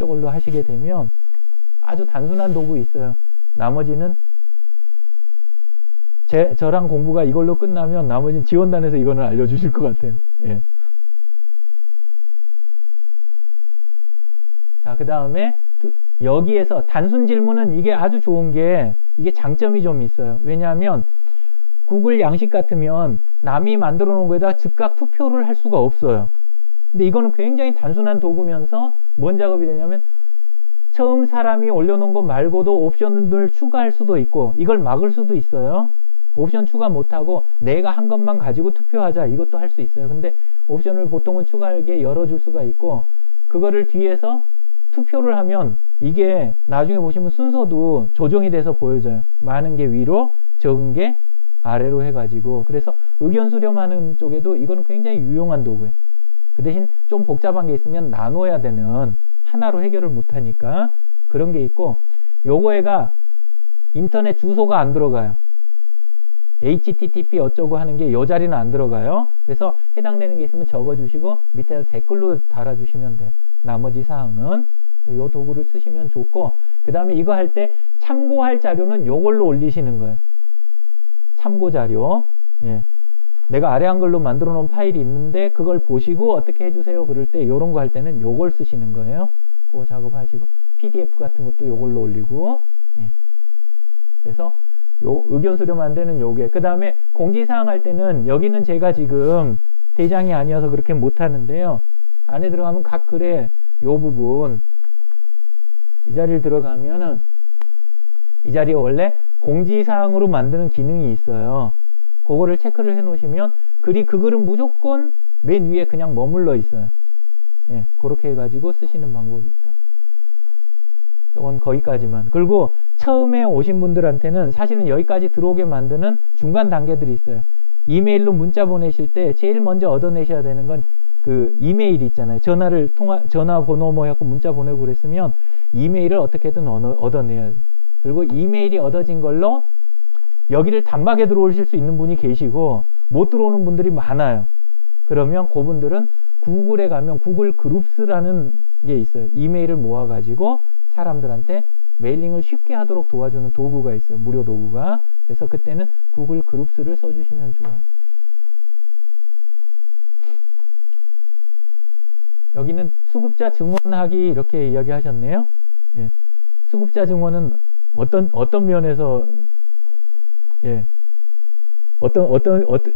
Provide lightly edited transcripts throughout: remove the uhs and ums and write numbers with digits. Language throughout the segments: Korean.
저걸로 하시게 되면 아주 단순한 도구 있어요. 나머지는 저랑 공부가 이걸로 끝나면 나머지는 지원단에서 이거는 알려주실 것 같아요. 예. 자, 그 다음에 여기에서 단순 질문은 이게 아주 좋은 게 이게 장점이 좀 있어요. 왜냐하면 구글 양식 같으면 남이 만들어 놓은 거에다 즉각 투표를 할 수가 없어요. 근데 이거는 굉장히 단순한 도구면서 뭔 작업이 되냐면 처음 사람이 올려놓은 것 말고도 옵션을 추가할 수도 있고 이걸 막을 수도 있어요. 옵션 추가 못하고 내가 한 것만 가지고 투표하자 이것도 할 수 있어요. 근데 옵션을 보통은 추가하게 열어줄 수가 있고 그거를 뒤에서 투표를 하면 이게 나중에 보시면 순서도 조정이 돼서 보여져요. 많은 게 위로 적은 게 아래로 해가지고 그래서 의견 수렴하는 쪽에도 이거는 굉장히 유용한 도구예요. 그 대신 좀 복잡한 게 있으면 나눠야 되는 하나로 해결을 못하니까 그런 게 있고 요거에가 인터넷 주소가 안 들어가요. http 어쩌고 하는 게 요 자리는 안 들어가요. 그래서 해당되는 게 있으면 적어주시고 밑에다 댓글로 달아주시면 돼요. 나머지 사항은 요 도구를 쓰시면 좋고 그 다음에 이거 할 때 참고할 자료는 요걸로 올리시는 거예요. 참고 자료. 예. 내가 아래 한글로 만들어 놓은 파일이 있는데 그걸 보시고 어떻게 해주세요 그럴 때 요런 거 할 때는 요걸 쓰시는 거예요. 그거 작업하시고 PDF 같은 것도 요걸로 올리고 예. 그래서 요 의견 수렴한 데는 요게 그 다음에 공지사항 할 때는 여기는 제가 지금 대장이 아니어서 그렇게 못하는데요. 안에 들어가면 각 글에 요 부분 이 자리를 들어가면은 이 자리에 원래 공지사항으로 만드는 기능이 있어요. 그거를 체크를 해 놓으시면 글이 그 글은 무조건 맨 위에 그냥 머물러 있어요. 예, 그렇게 해가지고 쓰시는 방법이 있다. 이건 거기까지만. 그리고 처음에 오신 분들한테는 사실은 여기까지 들어오게 만드는 중간 단계들이 있어요. 이메일로 문자 보내실 때 제일 먼저 얻어내셔야 되는 건 그 이메일이 있잖아요. 전화번호 뭐 해갖고 문자 보내고 그랬으면 이메일을 어떻게든 얻어내야 돼요. 그리고 이메일이 얻어진 걸로 여기를 단박에 들어오실 수 있는 분이 계시고 못 들어오는 분들이 많아요. 그러면 그분들은 구글에 가면 구글 그룹스라는 게 있어요. 이메일을 모아가지고 사람들한테 메일링을 쉽게 하도록 도와주는 도구가 있어요. 무료 도구가. 그래서 그때는 구글 그룹스를 써주시면 좋아요. 여기는 수급자 증원하기 이렇게 이야기하셨네요. 예. 수급자 증원은 어떤 면에서 예. 어떤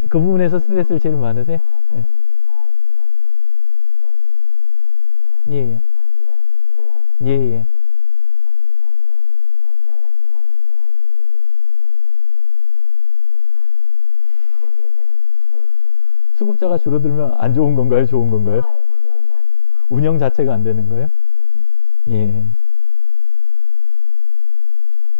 그 부분에서 스트레스를 제일 많으세요? 예. 예, 예. 예, 예. 수급자가 줄어들면 안 좋은 건가요? 좋은 건가요? 운영 자체가 안 되는 거예요? 예.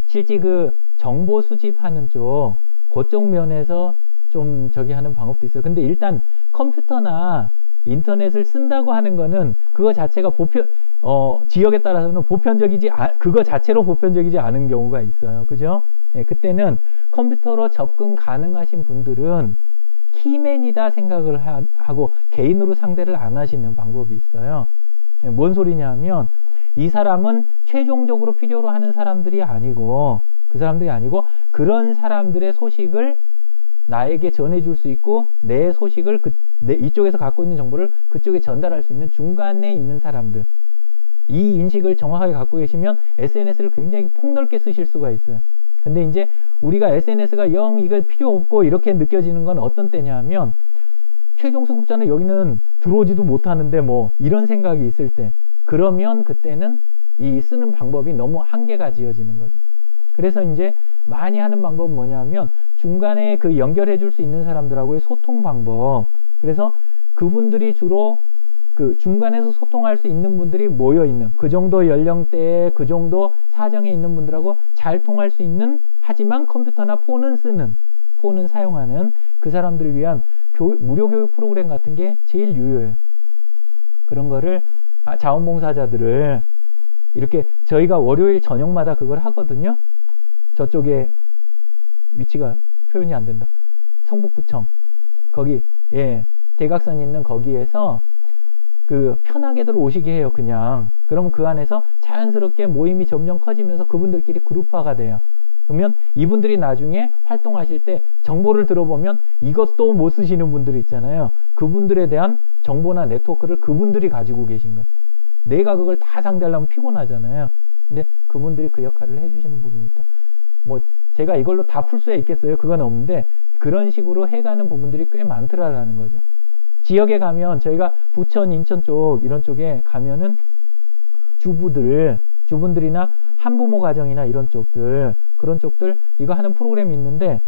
실제 그 정보 수집하는 쪽, 그쪽 면에서 좀 저기 하는 방법도 있어요. 근데 일단 컴퓨터나 인터넷을 쓴다고 하는 거는 그거 자체가 지역에 따라서는 그거 자체로 보편적이지 않은 경우가 있어요. 그죠? 예, 그때는 컴퓨터로 접근 가능하신 분들은 키맨이다 생각을 하고 개인으로 상대를 안 하시는 방법이 있어요. 예, 뭔 소리냐 하면 이 사람은 최종적으로 필요로 하는 사람들이 아니고 그런 사람들의 소식을 나에게 전해줄 수 있고 내 소식을 이쪽에서 갖고 있는 정보를 그쪽에 전달할 수 있는 중간에 있는 사람들 이 인식을 정확하게 갖고 계시면 SNS를 굉장히 폭넓게 쓰실 수가 있어요. 근데 이제 우리가 SNS가 영 이거 필요 없고 이렇게 느껴지는 건 어떤 때냐 하면 최종 수급자는 여기는 들어오지도 못하는데 뭐 이런 생각이 있을 때 그러면 그때는 이 쓰는 방법이 너무 한계가 지어지는 거죠. 그래서 이제 많이 하는 방법은 뭐냐면 중간에 그 연결해 줄 수 있는 사람들하고의 소통 방법. 그래서 그분들이 주로 그 중간에서 소통할 수 있는 분들이 모여 있는 그 정도 연령대에 그 정도 사정에 있는 분들하고 잘 통할 수 있는 하지만 컴퓨터나 폰은 사용하는 그 사람들을 위한 무료 교육 프로그램 같은 게 제일 유효해요. 그런 거를 자원봉사자들을 이렇게 저희가 월요일 저녁마다 그걸 하거든요. 저쪽에 위치가 표현이 안 된다. 성북구청 거기 예 대각선 있는 거기에서 그 편하게들 오시게 해요. 그냥. 그러면 그 안에서 자연스럽게 모임이 점점 커지면서 그분들끼리 그룹화가 돼요. 그러면 이분들이 나중에 활동하실 때 정보를 들어보면 이것도 못 쓰시는 분들 있잖아요. 그분들에 대한 정보나 네트워크를 그분들이 가지고 계신 거예요. 내가 그걸 다 상대하려면 피곤하잖아요. 근데 그분들이 그 역할을 해주시는 부분이 있다. 뭐 제가 이걸로 다 풀 수야 있겠어요? 그건 없는데 그런 식으로 해가는 부분들이 꽤 많더라라는 거죠. 지역에 가면 저희가 부천, 인천 쪽 이런 쪽에 가면은 주분들이나 한부모 가정이나 이런 쪽들 그런 쪽들 이거 하는 프로그램이 있는데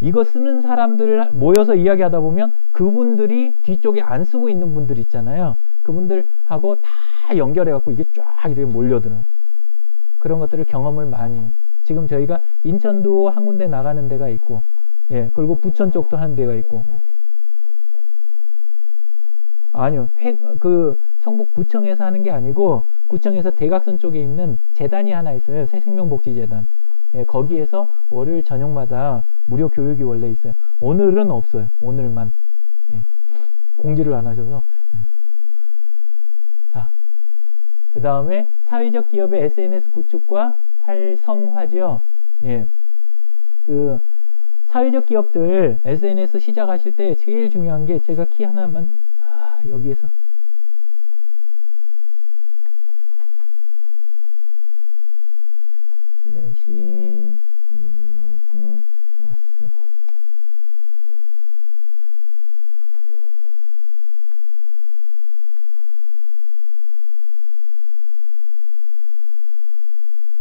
이거 쓰는 사람들 모여서 이야기하다 보면 그분들이 뒤쪽에 안 쓰고 있는 분들 있잖아요. 그분들하고 다 연결해 갖고 이게 쫙 이렇게 몰려들어요. 그런 것들을 경험을 많이 해요. 지금 저희가 인천도 한 군데 나가는 데가 있고 예, 그리고 부천 쪽도 하는 데가 있고 아니요. 그 성북구청에서 하는 게 아니고 구청에서 대각선 쪽에 있는 재단이 하나 있어요. 새생명복지재단. 예, 거기에서 월요일 저녁마다 무료 교육이 원래 있어요. 오늘은 없어요. 오늘만. 예, 공지를 안 하셔서. 자, 그 다음에 사회적 기업의 SNS 구축과 활성화죠. 예, 그 사회적 기업들 SNS 시작하실 때 제일 중요한 게 제가 키 하나만 여기에서 슬래시 롤러브 워스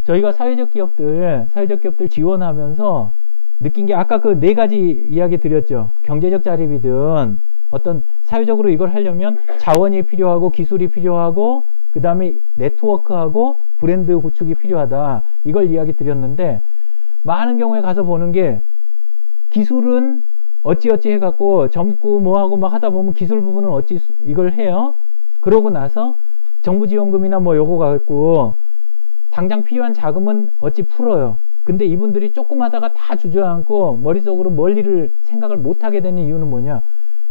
저희가 사회적 기업들 지원하면서 느낀 게 아까 그 네 가지 이야기 드렸죠. 경제적 자립이든 어떤 사회적으로 이걸 하려면 자원이 필요하고 기술이 필요하고 그 다음에 네트워크하고 브랜드 구축이 필요하다. 이걸 이야기 드렸는데 많은 경우에 가서 보는 게 기술은 어찌어찌 해갖고 젊고 뭐하고 막 하다 보면 기술 부분은 어찌 이걸 해요. 그러고 나서 정부 지원금이나 뭐 요거 갖고 당장 필요한 자금은 어찌 풀어요. 근데 이분들이 조금 하다가 다 주저앉고 머릿속으로 멀리를 생각을 못하게 되는 이유는 뭐냐.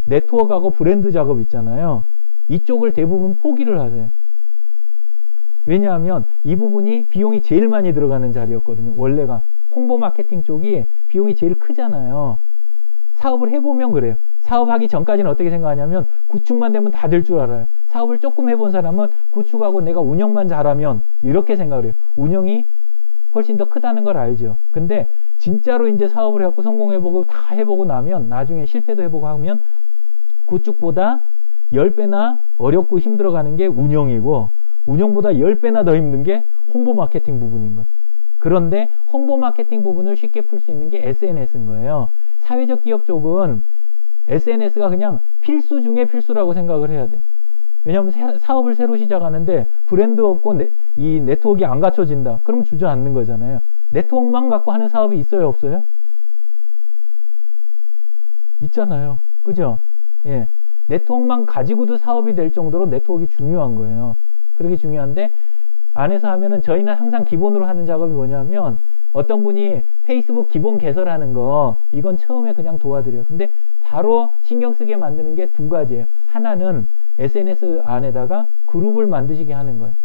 네트워크하고 브랜드 작업 있잖아요. 이쪽을 대부분 포기를 하세요. 왜냐하면 이 부분이 비용이 제일 많이 들어가는 자리였거든요. 원래가 홍보 마케팅 쪽이 비용이 제일 크잖아요. 사업을 해보면 그래요. 사업하기 전까지는 어떻게 생각하냐면 구축만 되면 다 될 줄 알아요. 사업을 조금 해본 사람은 구축하고 내가 운영만 잘하면 이렇게 생각을 해요. 운영이 훨씬 더 크다는 걸 알죠. 근데 진짜로 이제 사업을 해갖고 성공해보고 다 해보고 나면 나중에 실패도 해보고 하면 구축보다 10배나 어렵고 힘들어가는 게 운영이고 운영보다 10배나 더 힘든 게 홍보 마케팅 부분인 거예요. 그런데 홍보 마케팅 부분을 쉽게 풀 수 있는 게 SNS인 거예요. 사회적 기업 쪽은 SNS가 그냥 필수 중에 필수라고 생각을 해야 돼. 왜냐하면 사업을 새로 시작하는데 브랜드 없고 이 네트워크가 안 갖춰진다. 그러면 주저앉는 거잖아요. 네트워크만 갖고 하는 사업이 있어요, 없어요? 있잖아요. 그죠? 예. 네트워크만 가지고도 사업이 될 정도로 네트워크가 중요한 거예요. 그렇게 중요한데 안에서 하면은 저희는 항상 기본으로 하는 작업이 뭐냐면 어떤 분이 페이스북 기본 개설하는 거 이건 처음에 그냥 도와드려요. 근데 바로 신경 쓰게 만드는 게 두 가지예요. 하나는 SNS 안에다가 그룹을 만드시게 하는 거예요.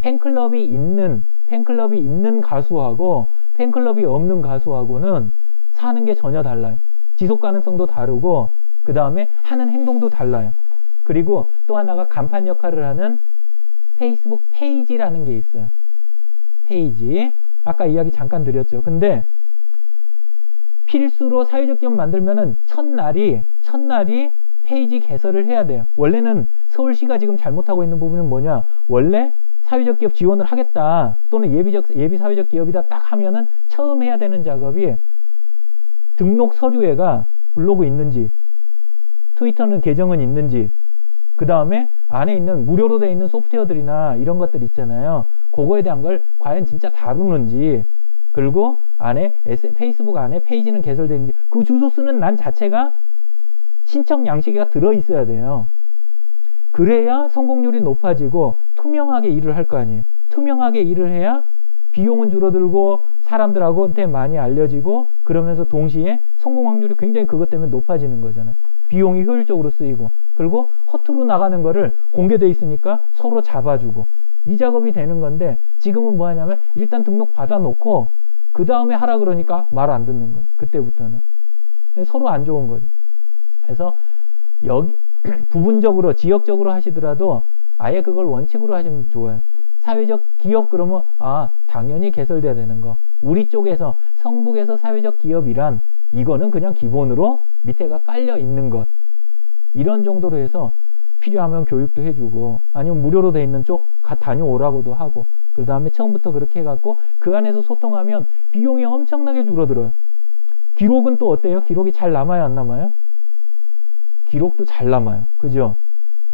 팬클럽이 있는 가수하고 팬클럽이 없는 가수하고는 사는 게 전혀 달라요. 지속 가능성도 다르고 그 다음에 하는 행동도 달라요. 그리고 또 하나가 간판 역할을 하는 페이스북 페이지라는 게 있어요. 페이지. 아까 이야기 잠깐 드렸죠. 근데 필수로 사회적 기업 만들면은 첫날이 페이지 개설을 해야 돼요. 원래는 서울시가 지금 잘못하고 있는 부분은 뭐냐. 원래 사회적 기업 지원을 하겠다. 또는 예비 사회적 기업이다 딱 하면은 처음 해야 되는 작업이 등록 서류에가 블로그 있는지 트위터는 계정은 있는지 그 다음에 안에 있는 무료로 되어 있는 소프트웨어들이나 이런 것들 있잖아요. 그거에 대한 걸 과연 진짜 다루는지 그리고 안에 페이스북 안에 페이지는 개설되는지 그 주소 쓰는 난 자체가 신청 양식이 들어있어야 돼요. 그래야 성공률이 높아지고 투명하게 일을 할 거 아니에요. 투명하게 일을 해야 비용은 줄어들고 사람들한테 많이 알려지고 그러면서 동시에 성공 확률이 굉장히 그것 때문에 높아지는 거잖아요. 비용이 효율적으로 쓰이고 그리고 허투루 나가는 거를 공개돼 있으니까 서로 잡아주고 이 작업이 되는 건데 지금은 뭐 하냐면 일단 등록 받아놓고 그 다음에 하라 그러니까 말 안 듣는 거예요. 그때부터는. 서로 안 좋은 거죠. 그래서 여기 부분적으로 지역적으로 하시더라도 아예 그걸 원칙으로 하시면 좋아요. 사회적 기업 그러면 당연히 개설돼야 되는 거. 우리 쪽에서 성북에서 사회적 기업이란 이거는 그냥 기본으로 밑에가 깔려 있는 것. 이런 정도로 해서 필요하면 교육도 해주고 아니면 무료로 돼 있는 쪽 다녀오라고도 하고 그 다음에 처음부터 그렇게 해갖고 그 안에서 소통하면 비용이 엄청나게 줄어들어요. 기록은 또 어때요? 기록이 잘 남아요? 안 남아요? 기록도 잘 남아요. 그죠?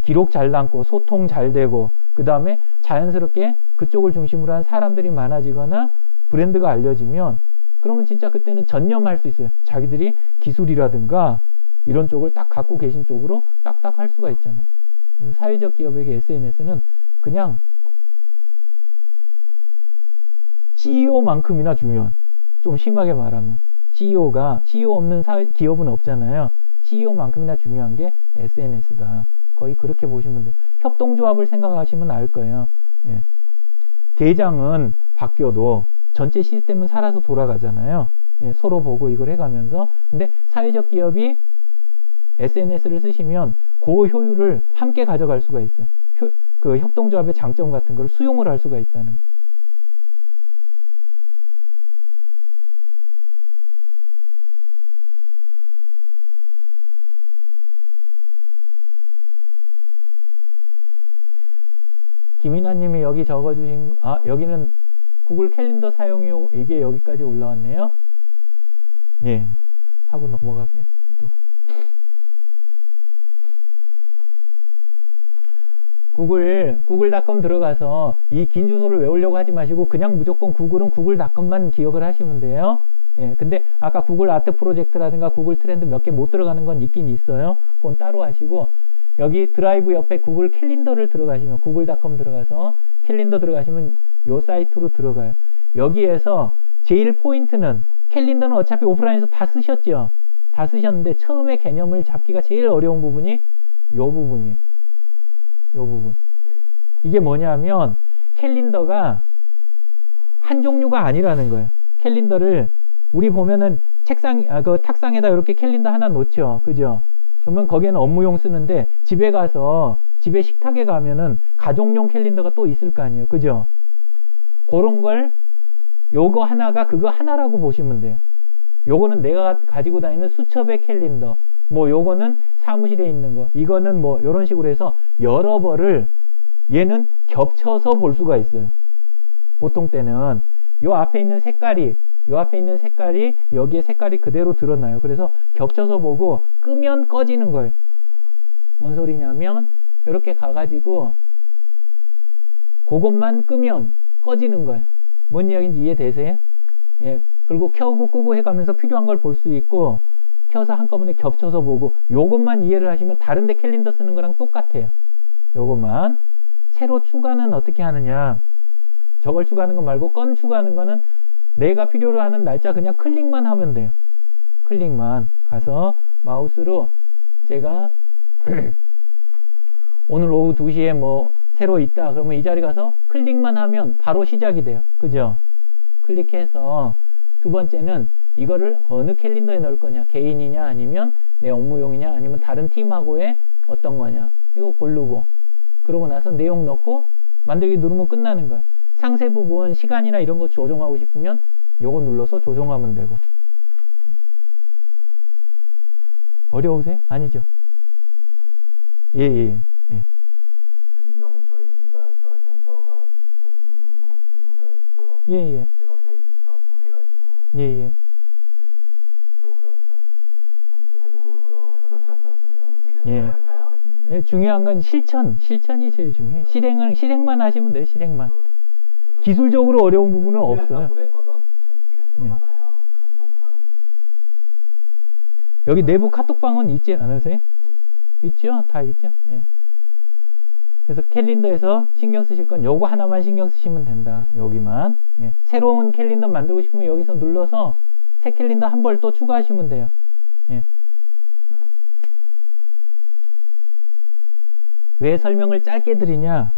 기록 잘 남고 소통 잘 되고 그 다음에 자연스럽게 그쪽을 중심으로 한 사람들이 많아지거나 브랜드가 알려지면 그러면 진짜 그때는 전념할 수 있어요. 자기들이 기술이라든가 이런 쪽을 딱 갖고 계신 쪽으로 딱딱 할 수가 있잖아요. 그래서 사회적 기업에게 SNS는 그냥 CEO만큼이나 중요한, 좀 심하게 말하면 CEO 없는 기업은 없잖아요. CEO만큼이나 중요한 게 SNS다. 거의 그렇게 보시면 돼요. 협동조합을 생각하시면 알 거예요. 예. 대장은 바뀌어도 전체 시스템은 살아서 돌아가잖아요. 예, 서로 보고 이걸 해가면서. 근데 사회적 기업이 SNS를 쓰시면 그 효율을 함께 가져갈 수가 있어요. 그 협동조합의 장점 같은 걸 수용을 할 수가 있다는 거예요. 김인아님이 여기 적어주신 여기는 구글 캘린더 사용료 이게 여기까지 올라왔네요. 예, 하고 넘어가겠습니다. 구글닷컴 들어가서 이 긴 주소를 외우려고 하지 마시고 그냥 무조건 구글은 구글닷컴만 기억을 하시면 돼요. 예, 근데 아까 구글 아트 프로젝트라든가 구글 트렌드 몇 개 못 들어가는 건 있긴 있어요. 그건 따로 하시고 여기 드라이브 옆에 구글 캘린더를 들어가시면 구글닷컴 들어가서 캘린더 들어가시면 요 사이트로 들어가요. 여기에서 제일 포인트는 캘린더는 어차피 오프라인에서 다 쓰셨죠. 다 쓰셨는데 처음에 개념을 잡기가 제일 어려운 부분이 요 부분이에요. 요 부분. 이게 뭐냐면 캘린더가 한 종류가 아니라는 거예요. 캘린더를 우리 보면은 그 탁상에다 이렇게 캘린더 하나 놓죠. 그죠? 그러면 거기에는 업무용 쓰는데 집에 가서 집에 식탁에 가면은 가족용 캘린더가 또 있을 거 아니에요. 그죠? 그런 걸 요거 하나가 그거 하나라고 보시면 돼요. 요거는 내가 가지고 다니는 수첩의 캘린더. 뭐 요거는 사무실에 있는 거. 이거는 뭐 요런 식으로 해서 여러 벌을 얘는 겹쳐서 볼 수가 있어요. 보통 때는 요 앞에 있는 색깔이 여기에 색깔이 그대로 드러나요. 그래서 겹쳐서 보고 끄면 꺼지는 거예요. 뭔 소리냐면 이렇게 가가지고 그것만 끄면 꺼지는 거예요. 뭔 이야기인지 이해되세요? 예. 그리고 켜고 끄고 해가면서 필요한 걸 볼 수 있고 켜서 한꺼번에 겹쳐서 보고 요것만 이해를 하시면 다른데 캘린더 쓰는 거랑 똑같아요. 요것만. 새로 추가는 어떻게 하느냐. 저걸 추가하는 거 말고 건 추가하는 거는 내가 필요로 하는 날짜 그냥 클릭만 하면 돼요. 클릭만 가서 마우스로 제가 오늘 오후 2시에 뭐 새로 있다 그러면 이 자리 가서 클릭만 하면 바로 시작이 돼요. 그죠? 클릭해서 두 번째는 이거를 어느 캘린더에 넣을 거냐. 개인이냐 아니면 내 업무용이냐 아니면 다른 팀하고의 어떤 거냐. 이거 고르고 그러고 나서 내용 넣고 만들기 누르면 끝나는 거예요. 상세 부분 시간이나 이런 거 조정하고 싶으면 요거 눌러서 조정하면 되고. 어려우세요? 아니죠? 예. 캘린더는 저희가 자활센터가 공유 캘린더가 있어요. 예. 제가 메일 다 보내가지고 예. 들어오라고 다 했는데 예. 중요한 건 실천이 제일 중요해요. 실행만 하시면 돼요. 실행만. 기술적으로 어려운 부분은 없어요. 예. 여기 내부 카톡방은 있지 않으세요? 있죠? 다 있죠? 예. 그래서 캘린더에서 신경 쓰실 건 요거 하나만 신경 쓰시면 된다. 여기만. 예. 새로운 캘린더 만들고 싶으면 여기서 눌러서 새 캘린더 한 벌 또 추가하시면 돼요. 예. 왜 설명을 짧게 드리냐?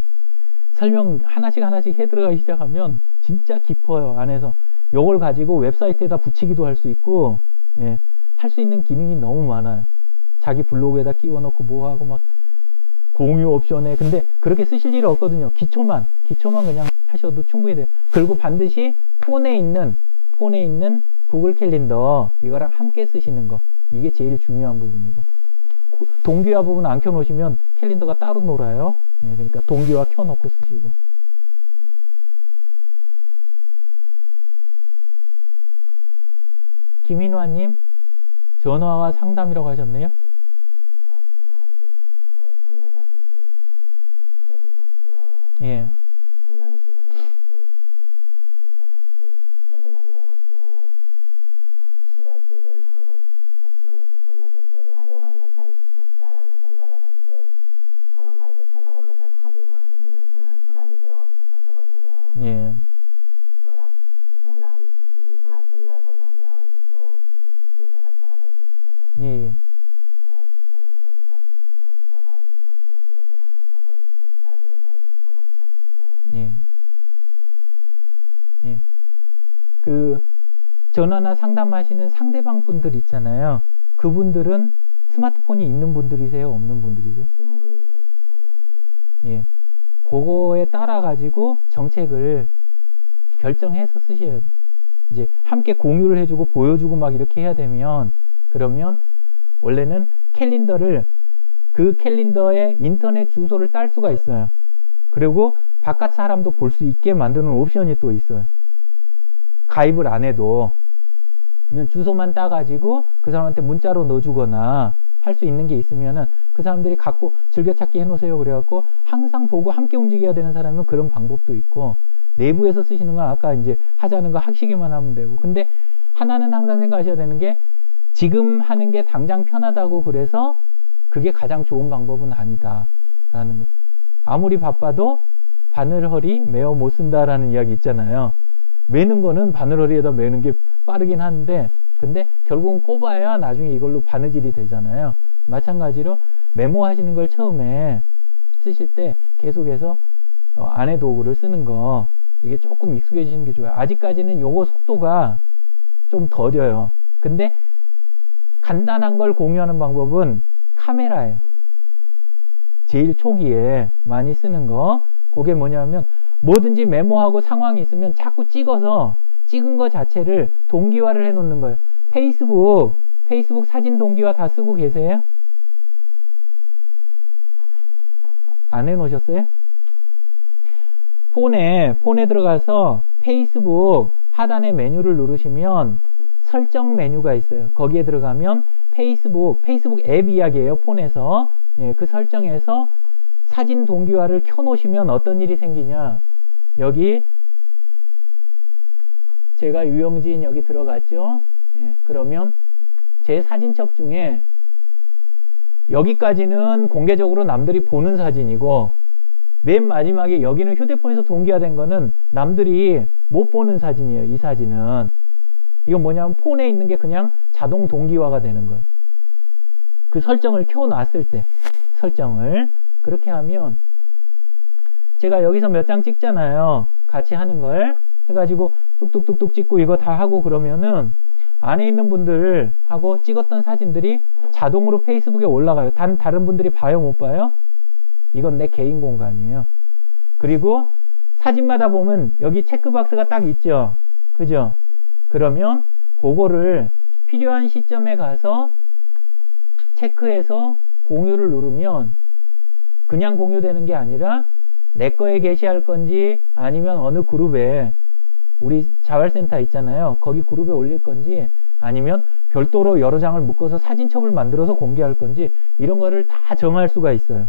설명 하나씩 하나씩 해 들어가기 시작하면 진짜 깊어요. 안에서 요걸 가지고 웹사이트에다 붙이기도 할 수 있고, 예, 할 수 있는 기능이 너무 많아요. 자기 블로그에다 끼워놓고 뭐하고 막 공유 옵션에. 근데 그렇게 쓰실 일이 없거든요. 기초만 그냥 하셔도 충분히 돼요. 그리고 반드시 폰에 있는 구글 캘린더 이거랑 함께 쓰시는 거, 이게 제일 중요한 부분이고, 동기화 부분 안 켜놓으시면 캘린더가 따로 놀아요. 예, 그러니까 동기화 켜놓고 쓰시고. 김인화님, 전화와 상담이라고 하셨네요. 예. 예. 예. 예. 예. 그 전화나 상담하시는 상대방 분들 있잖아요. 그분들은 스마트폰이 있는 분들이세요? 없는 분들이세요? 예. 그거에 따라 가지고 정책을 결정해서 쓰셔야 돼요. 이제 함께 공유를 해주고 보여주고 막 이렇게 해야 되면, 그러면 원래는 캘린더를, 그 캘린더에 인터넷 주소를 딸 수가 있어요. 그리고 바깥 사람도 볼 수 있게 만드는 옵션이 또 있어요. 가입을 안 해도 그냥 주소만 따가지고 그 사람한테 문자로 넣어주거나 할 수 있는 게 있으면은 그 사람들이 갖고 즐겨찾기 해놓으세요. 그래갖고 항상 보고 함께 움직여야 되는 사람은 그런 방법도 있고, 내부에서 쓰시는 건 아까 이제 하자는 거 하시기만 하면 되고. 근데 하나는 항상 생각하셔야 되는 게, 지금 하는 게 당장 편하다고 그래서 그게 가장 좋은 방법은 아니다라는 거. 아무리 바빠도 바늘허리 매어 못 쓴다라는 이야기 있잖아요. 매는 거는 바늘허리에다 매는 게 빠르긴 한데, 근데 결국은 꼽아야 나중에 이걸로 바느질이 되잖아요. 마찬가지로 메모하시는 걸 처음에 쓰실 때 계속해서 안의 도구를 쓰는 거, 이게 조금 익숙해지시는 게 좋아요. 아직까지는 요거 속도가 좀 더뎌요. 근데 간단한 걸 공유하는 방법은 카메라예요. 제일 초기에 많이 쓰는 거. 그게 뭐냐면, 뭐든지 메모하고 상황이 있으면 자꾸 찍어서 찍은 거 자체를 동기화를 해 놓는 거예요. 페이스북 사진 동기화 다 쓰고 계세요? 안 해 놓으셨어요? 폰에 들어가서 페이스북 하단에 메뉴를 누르시면 설정 메뉴가 있어요. 거기에 들어가면 페이스북 앱 이야기예요. 폰에서. 예, 그 설정에서 사진 동기화를 켜놓으시면 어떤 일이 생기냐. 여기 제가 유영진 여기 들어갔죠. 예, 그러면 제 사진첩 중에 여기까지는 공개적으로 남들이 보는 사진이고, 맨 마지막에 여기는 휴대폰에서 동기화된 거는 남들이 못 보는 사진이에요. 이 사진은. 이건 뭐냐면 폰에 있는 게 그냥 자동 동기화가 되는 거예요. 그 설정을 켜놨을 때, 설정을 그렇게 하면, 제가 여기서 몇 장 찍잖아요. 같이 하는 걸 해가지고 뚝뚝뚝뚝 찍고 이거 다 하고 그러면은 안에 있는 분들하고 찍었던 사진들이 자동으로 페이스북에 올라가요. 다른 분들이 봐요, 못 봐요? 이건 내 개인 공간이에요. 그리고 사진마다 보면 여기 체크박스가 딱 있죠. 그죠? 그러면 그거를 필요한 시점에 가서 체크해서 공유를 누르면 그냥 공유되는 게 아니라 내 거에 게시할 건지, 아니면 어느 그룹에, 우리 자활센터 있잖아요. 거기 그룹에 올릴 건지, 아니면 별도로 여러 장을 묶어서 사진첩을 만들어서 공개할 건지, 이런 거를 다 정할 수가 있어요.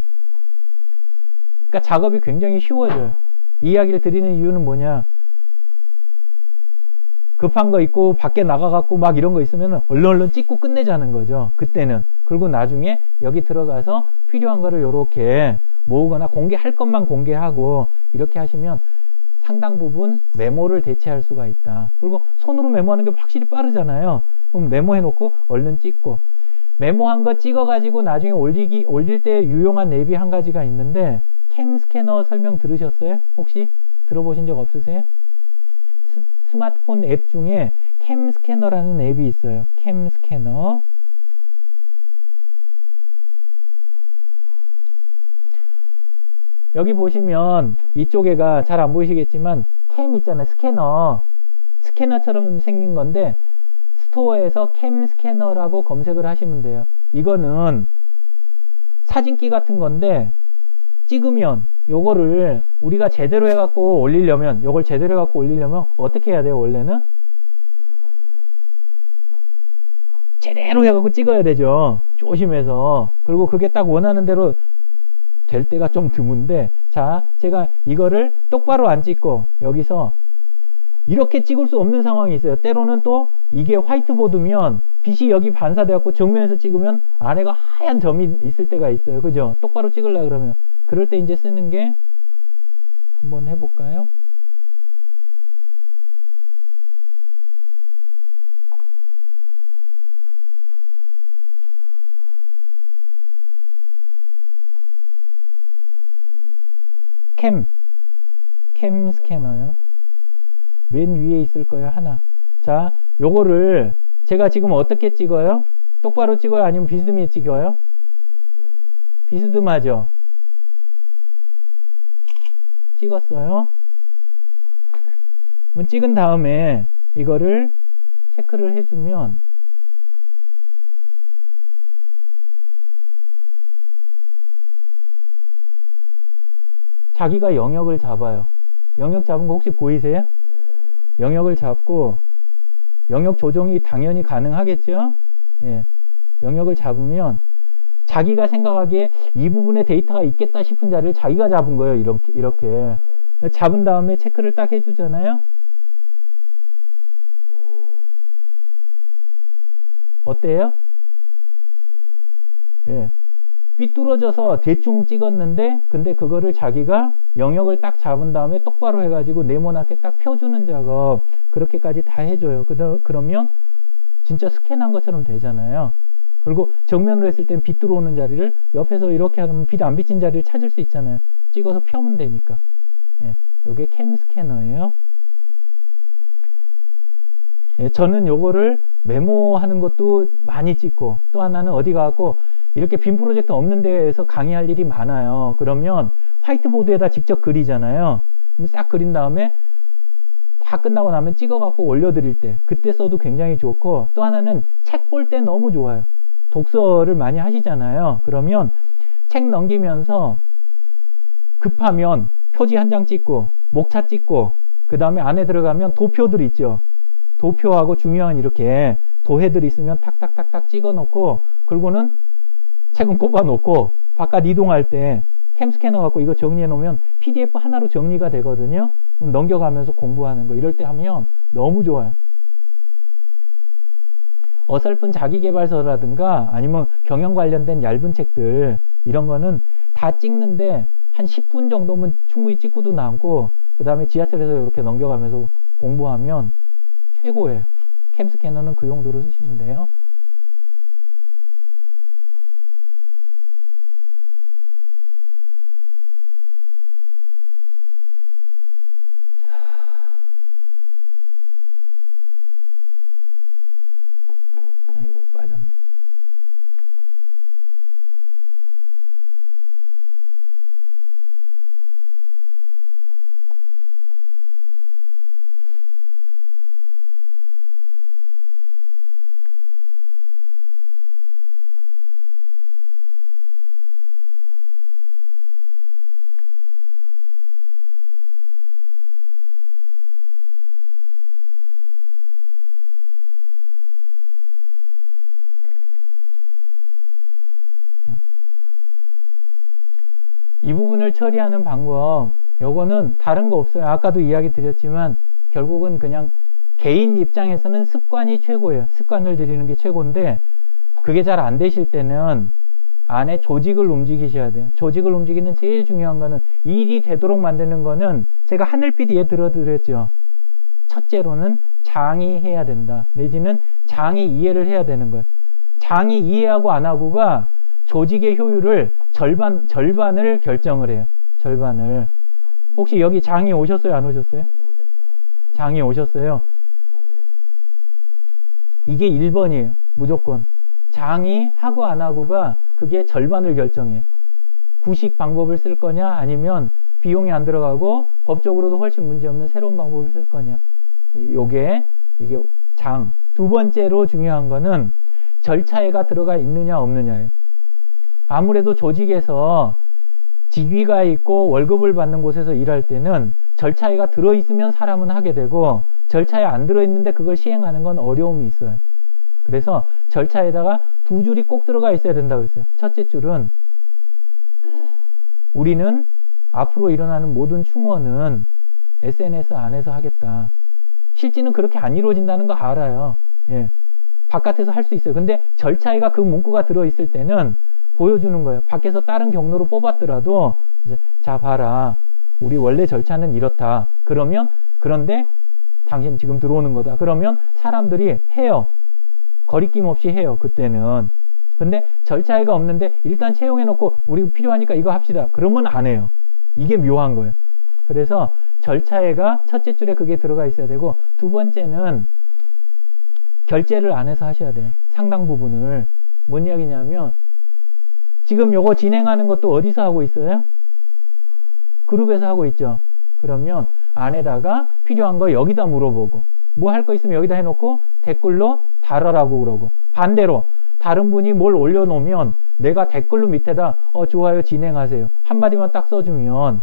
그러니까 작업이 굉장히 쉬워져요. 이 이야기를 드리는 이유는 뭐냐, 급한 거 있고 밖에 나가갖고 막 이런 거 있으면 얼른 찍고 끝내자는 거죠. 그때는. 그리고 나중에 여기 들어가서 필요한 거를 요렇게 모으거나 공개할 것만 공개하고 이렇게 하시면 상당 부분 메모를 대체할 수가 있다. 그리고 손으로 메모하는 게 확실히 빠르잖아요. 그럼 메모해 놓고 얼른 찍고. 메모한 거 찍어가지고 나중에 올릴 때 유용한 앱이 한 가지가 있는데, 캠 스캐너 설명 들으셨어요? 혹시 들어보신 적 없으세요? 스마트폰 앱 중에 캠 스캐너라는 앱이 있어요. 캠 스캐너. 여기 보시면 이쪽에가 잘 안 보이시겠지만 캠 있잖아요. 스캐너처럼 생긴 건데 스토어에서 캠 스캐너라고 검색을 하시면 돼요. 이거는 사진기 같은 건데 찍으면 요거를 우리가 제대로 해갖고 올리려면, 요걸 제대로 해갖고 올리려면 어떻게 해야 돼요? 원래는 제대로 해갖고 찍어야 되죠. 조심해서. 그리고 그게 딱 원하는 대로 될 때가 좀 드문데, 자, 제가 이거를 똑바로 안 찍고 여기서 이렇게 찍을 수 없는 상황이 있어요. 때로는 또 이게 화이트보드면 빛이 여기 반사되었고 정면에서 찍으면 안에가 하얀 점이 있을 때가 있어요. 그죠? 똑바로 찍으려고 그러면. 그럴 때 이제 쓰는 게, 한번 해볼까요? 캠 스캐너요. 맨 위에 있을 거예요. 하나. 자, 요거를 제가 지금 어떻게 찍어요? 똑바로 찍어요? 아니면 비스듬히 찍어요? 비스듬하죠? 찍었어요. 찍은 다음에 이거를 체크를 해주면 자기가 영역을 잡아요. 영역 잡은 거 혹시 보이세요? 영역을 잡고, 영역 조정이 당연히 가능하겠죠? 예. 영역을 잡으면 자기가 생각하기에 이 부분에 데이터가 있겠다 싶은 자리를 자기가 잡은 거예요. 이렇게. 잡은 다음에 체크를 딱 해주잖아요. 어때요? 예. 삐뚤어져서 대충 찍었는데, 근데 그거를 자기가 영역을 딱 잡은 다음에 똑바로 해가지고 네모나게 딱 펴주는 작업, 그렇게까지 다 해줘요. 그러면 진짜 스캔한 것처럼 되잖아요. 그리고 정면으로 했을 땐 빛 들어오는 자리를 옆에서 이렇게 하면 빛 안 비친 자리를 찾을 수 있잖아요. 찍어서 펴면 되니까. 예. 이게 캠 스캐너예요. 예, 저는 요거를 메모하는 것도 많이 찍고, 또 하나는 어디 가고 이렇게 빔 프로젝트 없는 데에서 강의할 일이 많아요. 그러면 화이트보드에다 직접 그리잖아요. 싹 그린 다음에 다 끝나고 나면 찍어갖고 올려드릴 때, 그때 써도 굉장히 좋고, 또 하나는 책 볼 때 너무 좋아요. 독서를 많이 하시잖아요. 그러면 책 넘기면서 급하면 표지 한 장 찍고, 목차 찍고, 그 다음에 안에 들어가면 도표들 있죠. 도표하고 중요한 이렇게 도해들 있으면 탁탁탁탁 찍어 놓고, 그리고는 책은 꼽아 놓고 바깥 이동할 때 캠 스캐너 갖고 이거 정리해 놓으면 PDF 하나로 정리가 되거든요. 넘겨가면서 공부하는 거 이럴 때 하면 너무 좋아요. 어설픈 자기계발서라든가 아니면 경영 관련된 얇은 책들, 이런 거는 다 찍는데 한 10분 정도면 충분히 찍고도 남고, 그 다음에 지하철에서 이렇게 넘겨가면서 공부하면 최고예요. 캠 스캐너는 그 용도로 쓰시면 돼요. 아이고, 빠졌네. 이 부분을 처리하는 방법, 요거는 다른 거 없어요. 아까도 이야기 드렸지만 결국은 그냥 개인 입장에서는 습관이 최고예요. 습관을 들이는 게 최고인데, 그게 잘 안 되실 때는 안에 조직을 움직이셔야 돼요. 조직을 움직이는 제일 중요한 거는, 일이 되도록 만드는 거는 제가 하늘빛 예 들어드렸죠. 첫째로는 장이 해야 된다. 내지는 장이 이해를 해야 되는 거예요. 장이 이해하고 안 하고가 조직의 효율을 절반을 결정을 해요. 절반을. 혹시 여기 장이 오셨어요? 안 오셨어요? 장이 오셨어요. 이게 1번이에요. 무조건. 장이 하고 안 하고가 그게 절반을 결정해요. 구식 방법을 쓸 거냐 아니면 비용이 안 들어가고 법적으로도 훨씬 문제없는 새로운 방법을 쓸 거냐. 이게 장. 두 번째로 중요한 거는 절차에가 들어가 있느냐 없느냐예요. 아무래도 조직에서 직위가 있고 월급을 받는 곳에서 일할 때는 절차에가 들어있으면 사람은 하게 되고 절차에 안 들어있는데 그걸 시행하는 건 어려움이 있어요. 그래서 절차에다가 두 줄이 꼭 들어가 있어야 된다고 했어요. 첫째 줄은 우리는 앞으로 일어나는 모든 충원은 SNS 안에서 하겠다. 실제는 그렇게 안 이루어진다는 거 알아요. 예. 바깥에서 할 수 있어요. 근데 절차에가 그 문구가 들어있을 때는 보여주는 거예요. 밖에서 다른 경로로 뽑았더라도 이제 자 봐라. 우리 원래 절차는 이렇다. 그런데 당신 지금 들어오는 거다. 그러면 사람들이 해요. 거리낌 없이 해요. 그때는. 근데 절차가 없는데 일단 채용해 놓고 우리 필요하니까 이거 합시다. 그러면 안 해요. 이게 묘한 거예요. 그래서 절차가 첫째 줄에 그게 들어가 있어야 되고 두 번째는 결제를 안 해서 하셔야 돼요. 상당 부분을. 뭔 이야기냐면 지금 요거 진행하는 것도 어디서 하고 있어요? 그룹에서 하고 있죠. 그러면 안에다가 필요한 거 여기다 물어보고 뭐 할 거 있으면 여기다 해놓고 댓글로 달아라고 그러고 반대로 다른 분이 뭘 올려놓으면 내가 댓글로 밑에다 좋아요 진행하세요 한마디만 딱 써주면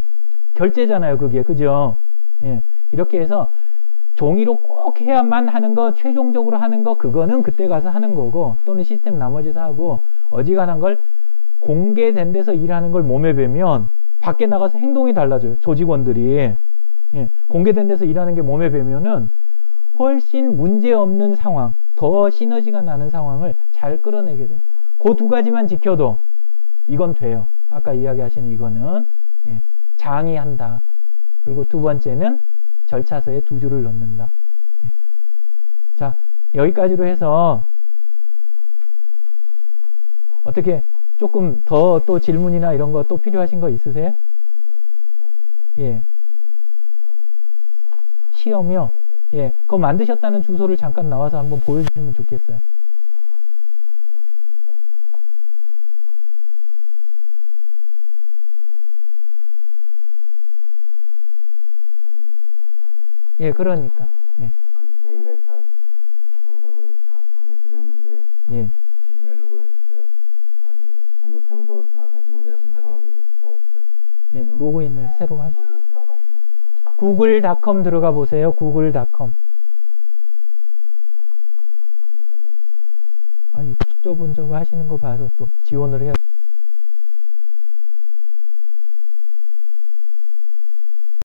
결제잖아요. 그게 그죠? 예. 이렇게 해서 종이로 꼭 해야만 하는 거 최종적으로 하는 거 그거는 그때 가서 하는 거고 또는 시스템 나머지서 하고 어지간한 걸 공개된 데서 일하는 걸 몸에 배면 밖에 나가서 행동이 달라져요. 조직원들이. 예. 공개된 데서 일하는 게 몸에 배면은 훨씬 문제없는 상황, 더 시너지가 나는 상황을 잘 끌어내게 돼요. 그 두 가지만 지켜도 이건 돼요. 아까 이야기하시는 이거는 예. 장이 한다. 그리고 두 번째는 절차서에 두 줄을 넣는다. 예. 자, 여기까지로 해서 어떻게 조금 더 또 질문이나 이런 거 또 필요하신 거 있으세요? 예. 시험이요? 예. 그거 만드셨다는 주소를 잠깐 나와서 한번 보여주시면 좋겠어요. 예, 그러니까. 예. 아니, 메일을 다 평소에 다 보내드렸는데. 예. 지메일로 보내셨어요? 아니, 평소 다 가지고 계시는. 예, 로그인을 새로 하시고. google.com 들어가 보세요. google.com. 아니, 저분 저거 하시는 거 봐서 또 지원을 해야